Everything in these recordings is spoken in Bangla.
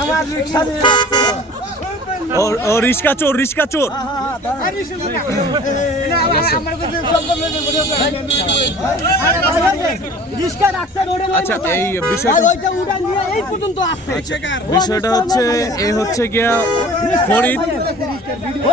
আমার রিক্সা নিয়ে ও ও রিস্কা চোর রিস্কা চোর আচ্ছা এই বিষয়টা ওইটা উড়ান নিয়ে এই পর্যন্ত আসছে বিষয়টা হচ্ছে এ হচ্ছে গিয়া ফরিদ ও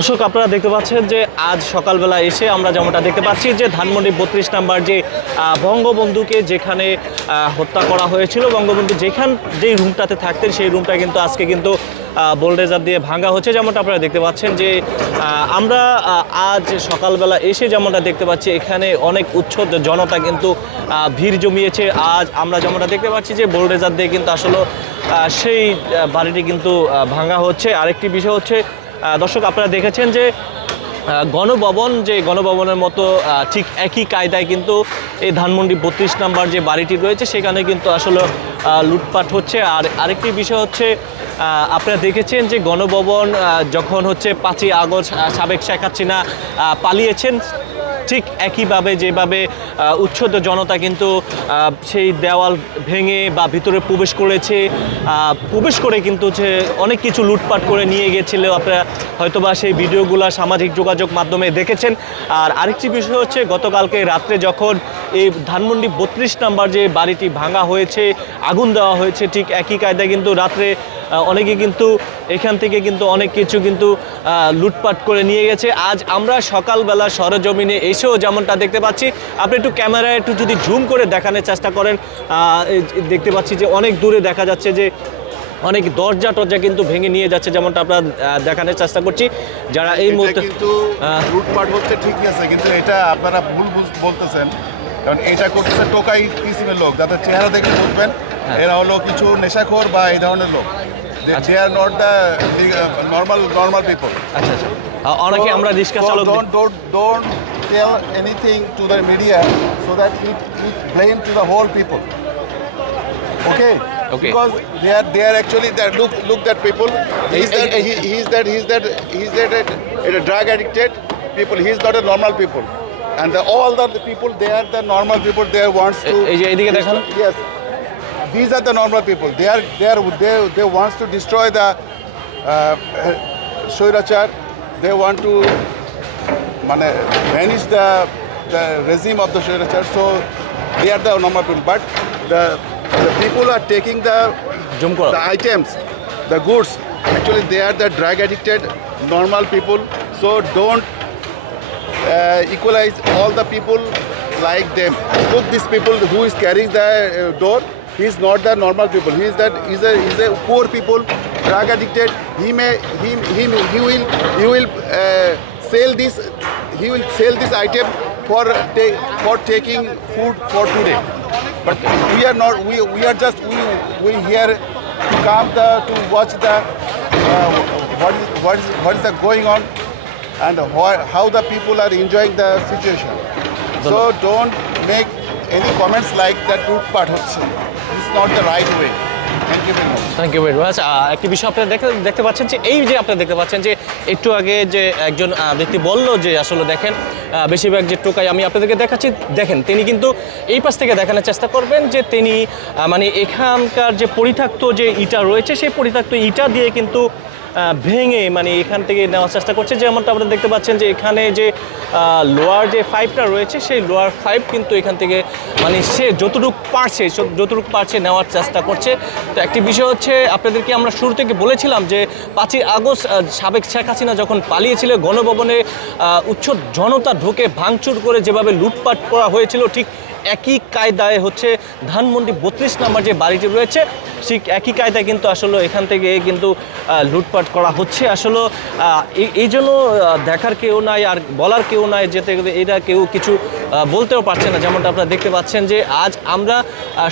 দর্শক, আপনারা দেখতে পাচ্ছেন যে আজ সকালবেলা এসে আমরা যেমনটা দেখতে পাচ্ছি যে ধানমন্ডি বত্রিশ নাম্বার যে বঙ্গবন্ধুকে যেখানে হত্যা করা হয়েছিল, বঙ্গবন্ধু যেখান যেই রুমটাতে থাকতেন সেই রুমটা কিন্তু আজকে কিন্তু বোল্ডেজার দিয়ে ভাঙা হচ্ছে। যেমনটা আপনারা দেখতে পাচ্ছেন যে আমরা আজ সকালবেলা এসে যেমনটা দেখতে পাচ্ছি, এখানে অনেক উচ্ছদ জনতা কিন্তু ভিড় জমিয়েছে। আজ আমরা যেমনটা দেখতে পাচ্ছি যে বোল্ডেজার দিয়ে কিন্তু আসলে সেই বাড়িটি কিন্তু ভাঙা হচ্ছে। আরেকটি বিষয় হচ্ছে দর্শক, আপনারা দেখেছেন যে গণভবন, যে গণভবনের মতো ঠিক একই কায়দায় কিন্তু এই ধানমন্ডি বত্রিশ নাম্বার যে বাড়িটি রয়েছে, সেখানে কিন্তু আসলে লুটপাট হচ্ছে। আর আরেকটি বিষয় হচ্ছে আপনারা দেখেছেন যে গণভবন যখন হচ্ছে পাঁচই আগস্ট সাবেক শেখ হাসিনা পালিয়েছেন ঠিক একইভাবে যেভাবে আহ, উচ্ছ্বদ জনতা কিন্তু সেই দেওয়াল ভেঙে বা ভিতরে প্রবেশ করেছে প্রবেশ করে কিন্তু যে অনেক কিছু লুটপাট করে নিয়ে গেছিল। আপনারা হয়তোবা সেই ভিডিওগুলো সামাজিক যোগাযোগ মাধ্যমে দেখেছেন। আর আরেকটি বিষয় হচ্ছে গতকালকে রাত্রে যখন এই ধানমন্ডি বত্রিশ নাম্বার যে বাড়িটি ভাঙা হয়েছে আগুন দেওয়া হয়েছে ঠিক একই কায়দায় কিন্তু রাত্রে অনেকে কিন্তু এখান থেকে কিন্তু অনেক কিছু কিন্তু লুটপাট করে নিয়ে গেছে। আজ আমরা সকালবেলা সরজমিনে এসেও যেমনটা দেখতে পাচ্ছি আপনি একটু ক্যামেরায় একটু যদি ঝুম করে দেখানোর চেষ্টা করেন দেখতে পাচ্ছি যে অনেক দূরে দেখা যাচ্ছে যে অনেক দরজা টরজা কিন্তু ভেঙে নিয়ে যাচ্ছে যেমনটা আমরা দেখানোর চেষ্টা করছি। যারা এই মুহূর্তে কিন্তু লুটপাট হচ্ছে ঠিকই আছে কিন্তু এটা আপনারা ভুল বলতেছেন। কারণ এটা করতেছে টোকাই কিসিমের লোক যাদের চেহারা দেখে বুঝবেন হ্যাঁ। এরা হলো কিছু নেশাখোর বা এই ধরনের লোক। They are not the normal normal people আচ্ছা আচ্ছা অনেকে আমরা রিক্সা চালক don't don't don't tell anything to the media so that it it blame to the whole people okay Okay. because they are they are actually that look look that people he's that he, he's that he's that he's that a, a drug addicted people he's not a normal people and the, all the people they are the normal people they wants to এই যে এদিকে দেখান। yes these are the normal people they are they are they, they wants to destroy the uh, Shoirachar they want to মানে vanish the the regime of the Shoirachar so they are the normal people but the the people are taking the the items, the goods, actually they are the drug addicted normal people. So don't uh, equalize all the people like them. Look, these people who is carrying the uh, door, he is not the normal people. He is that he's a he's a poor people, drug addicted. He may he he, he will he will uh, sell this he will sell this item for ta- for taking food for today. But we are not. We, we are just we we here to come the to watch the uh, what is what is what is the going on and why, how the people are enjoying the situation. So don't make any comments like that root part. Is not the right way. Thank you very much একটি বিষয় আপনারা দেখতে দেখতে পাচ্ছেন যে, এই যে আপনারা দেখতে পাচ্ছেন যে, একটু আগে যে একজন ব্যক্তি বলল যে, আসলে দেখেন বেশিরভাগ যে টোকাই, আমি আপনাদেরকে দেখাচ্ছি, দেখেন, তিনি কিন্তু এই পাশ থেকে দেখানোর চেষ্টা করবেন যে তিনি মানে এখানকার যে পরিত্যক্ত যে ইটা রয়েছে, সেই পরিত্যক্ত ইটা দিয়ে কিন্তু ভেঙে মানে এখান থেকে নেওয়ার চেষ্টা করছে। যেমনটা আপনারা দেখতে পাচ্ছেন যে, এখানে যে লোয়ার যে ফাইভটা রয়েছে, সেই লোয়ার ফাইভ কিন্তু এখান থেকে মানে সে যতটুকু পারছে যতটুকু পারছে নেওয়ার চেষ্টা করছে। তো একটি বিষয় হচ্ছে, আপনাদেরকে আমরা শুরু থেকে বলেছিলাম যে পাঁচই আগস্ট সাবেক শেখ হাসিনা যখন পালিয়েছিল, গণভবনে উচ্চ জনতা ঢুকে ভাঙচুর করে যেভাবে লুটপাট করা হয়েছিল, ঠিক একই কায়দায় হচ্ছে ধানমন্ডি বত্রিশ নাম্বার যে বাড়িটি রয়েছে ঠিক একই কায়দায় কিন্তু আসলে এখান থেকে কিন্তু লুটপাট করা হচ্ছে। আসলে এই- জন্য দেখার কেউ নাই আর বলার কেউ নাই, যেতে এটা কেউ কিছু বলতেও পারছে না। যেমনটা আপনারা দেখতে পাচ্ছেন যে আজ আমরা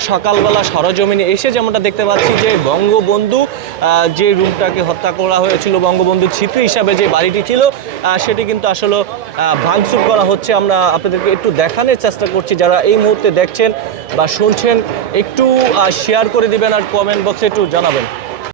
সকালবেলা সরজমিনে এসে যেমনটা দেখতে পাচ্ছি যে বঙ্গবন্ধু যে রুমটাকে হত্যা করা হয়েছিল বঙ্গবন্ধুর স্মৃতি হিসাবে যে বাড়িটি ছিল সেটি কিন্তু আসলে ভাঙচুর করা হচ্ছে। আমরা আপনাদেরকে একটু দেখানোর চেষ্টা করছি। যারা এই মুহূর্তে দেখছেন বা শুনছেন একটু শেয়ার করে দিবেন আর কমেন্ট বক্সে একটু জানাবেন।